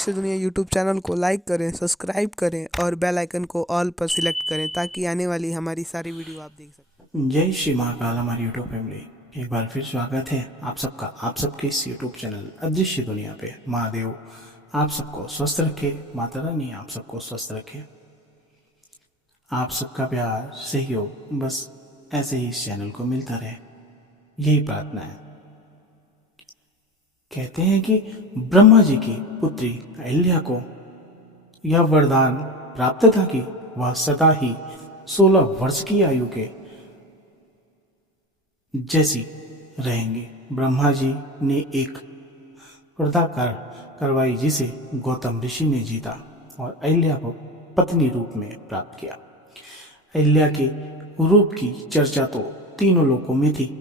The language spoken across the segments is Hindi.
अदृश्य दुनिया यूट्यूब चैनल को लाइक करें, सब्सक्राइब करें और बेल आइकन को ऑल पर सिलेक्ट करें ताकि आने वाली हमारी सारी वीडियो आप देख सकें। जय श्री महाकाल हमारी यूट्यूब फैमिली। एक बार फिर स्वागत है आप सबका, आप सबके इस यूट्यूब चैनल अदृश्य दुनिया पे। महादेव आप सबको स्वस्थ रखे, माता रानी आप सबको स्वस्थ रखे। आप सबका प्यार सहयोग बस ऐसे ही इस चैनल को मिलता रहे, यही प्रार्थना है। कहते हैं कि ब्रह्मा जी की पुत्री अहिल्या को यह वरदान प्राप्त था कि वह सदा ही 16 वर्ष की आयु के जैसी रहेंगी। ब्रह्मा जी ने एक वरदा करवाई जिसे गौतम ऋषि ने जीता और अहिल्या को पत्नी रूप में प्राप्त किया। अहिल्या के रूप की चर्चा तो तीनों लोकों में थी।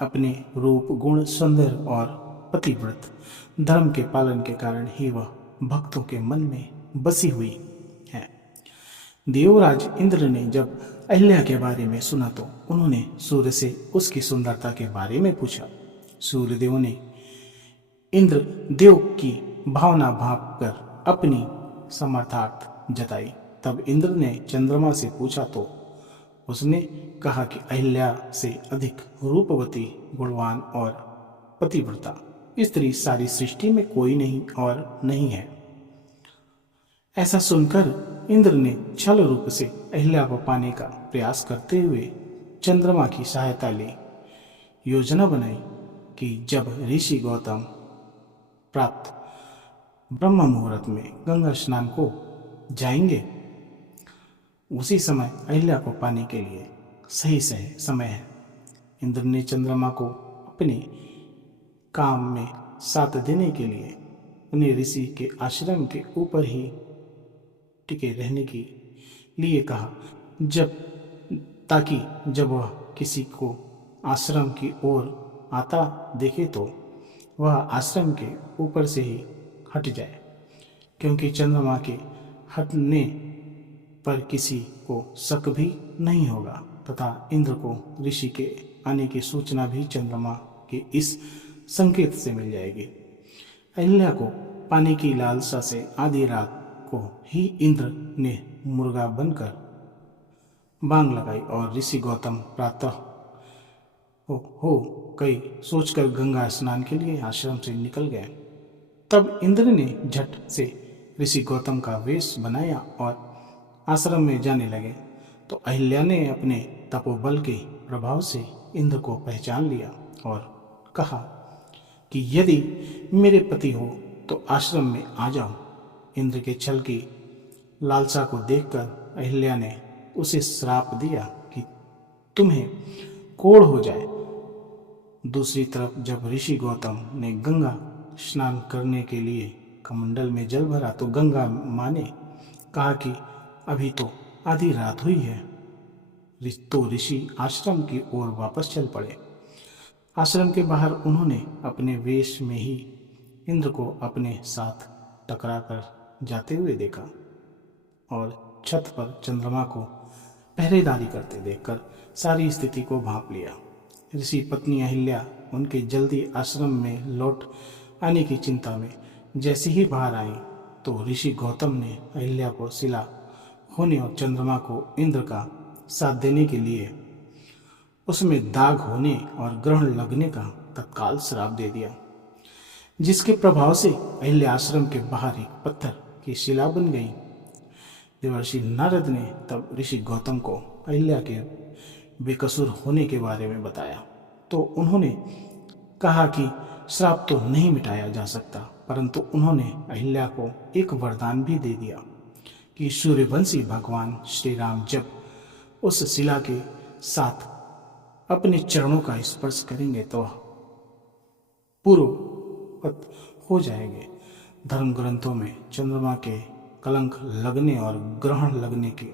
अपने रूप, गुण, सौंदर्य और पतिव्रत धर्म के पालन के कारण ही वह भक्तों के मन में बसी हुई है। देवराज इंद्र ने जब अहिल्या के बारे में सुना तो उन्होंने सूर्य से उसकी सुंदरता के बारे में पूछा। सूर्यदेव ने इंद्र देव की भावना भाप कर अपनी समर्थार्थ जताई। तब इंद्र ने चंद्रमा से पूछा तो उसने कहा कि अहिल्या से अधिक रूपवती, गुणवान और पतिव्रता स्त्री सारी सृष्टि में कोई नहीं और नहीं है। ऐसा सुनकर इंद्र ने छल रूप से अहिल्या को पाने का प्रयास करते हुए चंद्रमा की सहायता ली। योजना बनाई कि जब ऋषि गौतम प्राप्त ब्रह्म मुहूर्त में गंगा स्नान को जाएंगे, उसी समय अहिल्या को पाने के लिए सही समय है। इंद्र ने चंद्रमा को अपने काम में साथ देने के लिए उन्हें ऋषि के आश्रम के ऊपर ही टिके रहने के लिए कहा, ताकि जब वह किसी को आश्रम की ओर आता देखे तो वह आश्रम के ऊपर से ही हट जाए, क्योंकि चंद्रमा के हटने पर किसी को शक भी नहीं होगा तथा इंद्र को ऋषि के आने की सूचना भी चंद्रमा के इस संकेत से मिल जाएगी। अहिल्या को पानी की लालसा से आधी रात को ही इंद्र ने मुर्गा बनकर बांग लगाई और ऋषि गौतम प्रातः हो कई सोचकर गंगा स्नान के लिए आश्रम से निकल गए। तब इंद्र ने झट से ऋषि गौतम का वेश बनाया और आश्रम में जाने लगे तो अहिल्या ने अपने तपोबल के प्रभाव से इंद्र को पहचान लिया और कहा कि यदि मेरे पति हो तो आश्रम में आ जाओ। इंद्र के छल की लालसा को देखकर अहिल्या ने उसे श्राप दिया कि तुम्हें कोढ़ हो जाए। दूसरी तरफ जब ऋषि गौतम ने गंगा स्नान करने के लिए कमंडल में जल भरा तो गंगा माँ ने कहा कि अभी तो आधी रात हुई है। तो ऋषि आश्रम की ओर वापस चल पड़े। आश्रम के बाहर उन्होंने अपने वेश में ही इंद्र को अपने साथ टकरा कर जाते हुए देखा और छत पर चंद्रमा को पहरेदारी करते देखकर सारी स्थिति को भांप लिया। ऋषि पत्नी अहिल्या उनके जल्दी आश्रम में लौट आने की चिंता में जैसे ही बाहर आई तो ऋषि गौतम ने अहिल्या को शिला होने और चंद्रमा को इंद्र का साथ देने के लिए उसमें दाग होने और ग्रहण लगने का तत्काल श्राप दे दिया, जिसके प्रभाव से अहिल्या आश्रम के बाहर एक पत्थर की शिला बन गई। देवर्षि नारद ने तब ऋषि गौतम को अहिल्या के बेकसूर होने के बारे में बताया तो उन्होंने कहा कि श्राप तो नहीं मिटाया जा सकता, परंतु उन्होंने अहिल्या को एक वरदान भी दे दिया कि सूर्यवंशी भगवान श्री राम जब उस शिला के साथ अपने चरणों का स्पर्श करेंगे तो पूर्ववत हो जाएंगे। धर्म ग्रंथों में चंद्रमा के कलंक लगने और ग्रहण लगने के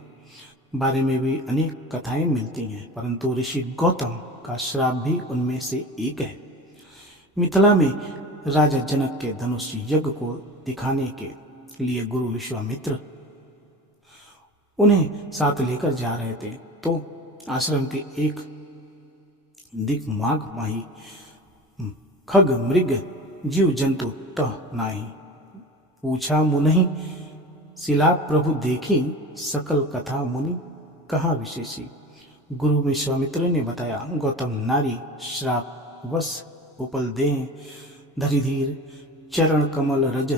बारे में भी अनेक कथाएं मिलती हैं, परंतु ऋषि गौतम का श्राप भी उनमें से एक है। मिथिला में राजा जनक के धनुष यज्ञ को दिखाने के लिए गुरु विश्वामित्र उन्हें साथ लेकर जा रहे थे तो आश्रम के एक दिक माघ माही खग मृग जीव जंतु तह नाही पूछा मुनि शिला प्रभु देखी, सकल कथा मुनि कहा विशेषी। गुरु विश्वामित्र ने बताया, गौतम नारी श्राप वश उपल देह धरि धीर, चरण कमल रज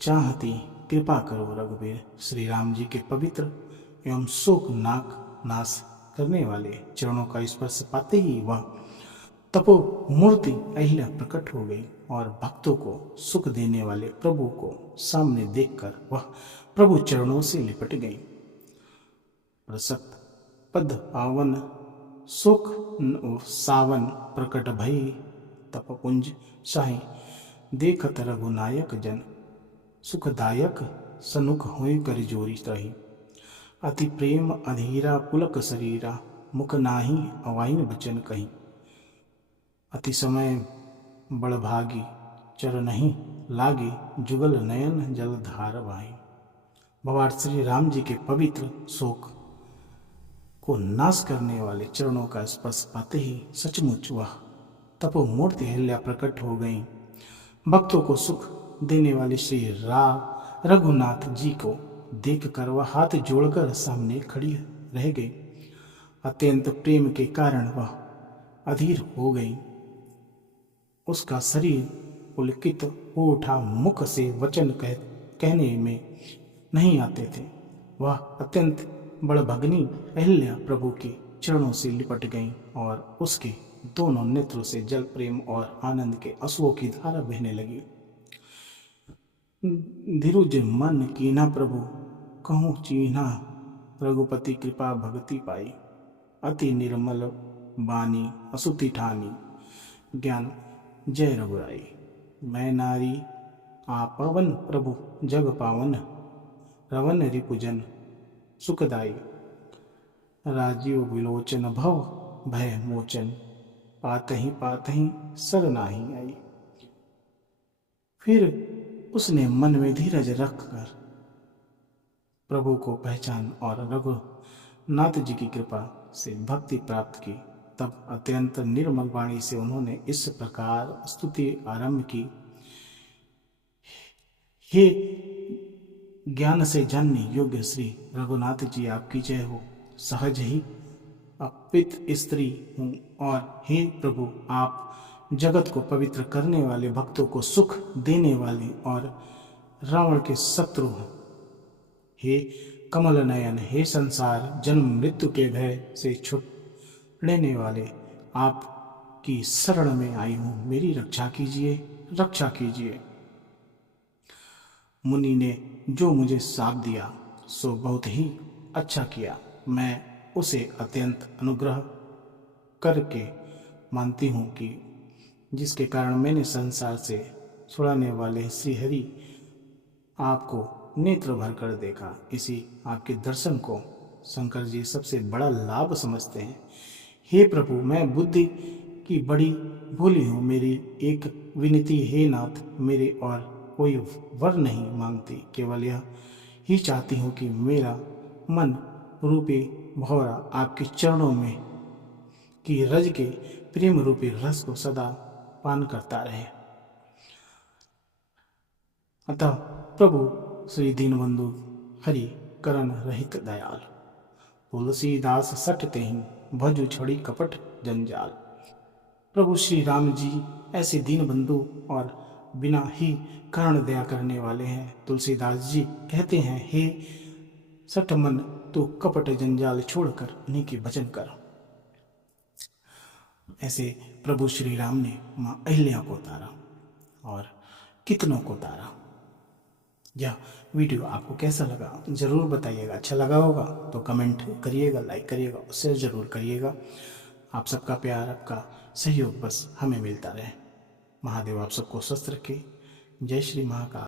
चाहती कृपा करो रघुवीर। श्री राम जी के पवित्र एवं शोक नाश करने वाले चरणों का स्पर्श पाते ही वह तपो मूर्ति अहिल्या प्रकट हो गई और भक्तों को सुख देने वाले प्रभु को सामने देखकर वह प्रभु चरणों से लिपट गई। प्रसक्त पद पावन सुख सावन प्रकट भई, तपपुंज साहि देखत रघुनायक जन, सुखदायक सनुख होय कर जोरी रही। अति प्रेम अधीरा पुलक शरीरा, मुख नाही अवाइन बचन कही। अति समय बड़भागी चर नहीं लागे, जुगल नयन जल धार वाही। भगवान श्री राम जी के पवित्र शोक को नाश करने वाले चरणों का स्पर्श पाते ही सचमुच वह तपो मूर्ति अहिल्या प्रकट हो गई। भक्तों को सुख देने वाले श्री रघुनाथ जी को देखकर वह हाथ जोड़कर सामने खड़ी रह गई। अत्यंत प्रेम के कारण वह अधीर हो गई। उसका शरीर पुलकित हो उठा, मुख से वचन कहने में नहीं आते थे। वह अत्यंत बड़भगनी अहिल्या प्रभु के चरणों से लिपट गई और उसके दोनों नेत्रों से जल प्रेम और आनंद के आंसुओं की धारा बहने लगी। धीरुज मन कीन्हा प्रभु कहूँ चीन्हा, रघुपति कृपा भक्ति पाई। अति निर्मल बानी असुति ठानी, ज्ञान जय रघुराई। मैं नारी आपवन प्रभु जग पावन, रवन रिपुजन सुखदाई। राजीव विलोचन भव भय मोचन, पातही सर नाही आई। फिर उसने मन में धीरज रखकर प्रभु को पहचान और रघुनाथ जी की कृपा से भक्ति प्राप्त की। तब अत्यंत निर्मल वाणी से उन्होंने इस प्रकार स्तुति आरंभ की। हे ज्ञान से जानने योग्य श्री रघुनाथ जी, आपकी जय हो। सहज ही अपित स्त्री हूँ और हे प्रभु, आप जगत को पवित्र करने वाले, भक्तों को सुख देने वाले और रावण के शत्रु हैं। हे कमल नयन, हे संसार जन्म मृत्यु के भय से छुड़ने वाले, आपकी शरण में आई हूँ, मेरी रक्षा कीजिए, रक्षा कीजिए। मुनि ने जो मुझे साथ दिया सो बहुत ही अच्छा किया। मैं उसे अत्यंत अनुग्रह करके मानती हूँ कि जिसके कारण मैंने संसार से छुड़ाने वाले श्री हरि आपको नेत्र भर कर देखा। इसी आपके दर्शन को शंकर जी सबसे बड़ा लाभ समझते हैं। हे प्रभु, मैं बुद्धि की बड़ी भोली हूँ, मेरी एक विनती, हे नाथ, मेरे और कोई वर नहीं मांगती, केवल यह ही चाहती हूँ कि मेरा मन रूपी भौरा आपके चरणों में की रज के प्रेम रूपी रस को सदा पान करता रहे। अतः प्रभु श्री दीनबंधु हरि करण रहित दयाल, तुलसीदास सटते ही भजु छड़ी कपट जंजाल। प्रभु श्री राम जी ऐसे दीनबंधु और बिना ही कारण दया करने वाले हैं। तुलसीदास जी कहते हैं, हे सठ मन, तू कपट जंजाल छोड़कर उन्हीं के भजन कर। ऐसे प्रभु श्री राम ने माँ अहिल्या को तारा और कितनों को तारा। यह वीडियो आपको कैसा लगा जरूर बताइएगा। अच्छा लगा होगा तो कमेंट करिएगा, लाइक करिएगा, शेयर जरूर करिएगा। आप सबका प्यार, आपका सहयोग बस हमें मिलता रहे। महादेव आप सबको स्वस्थ रखे। जय श्री महाकाल।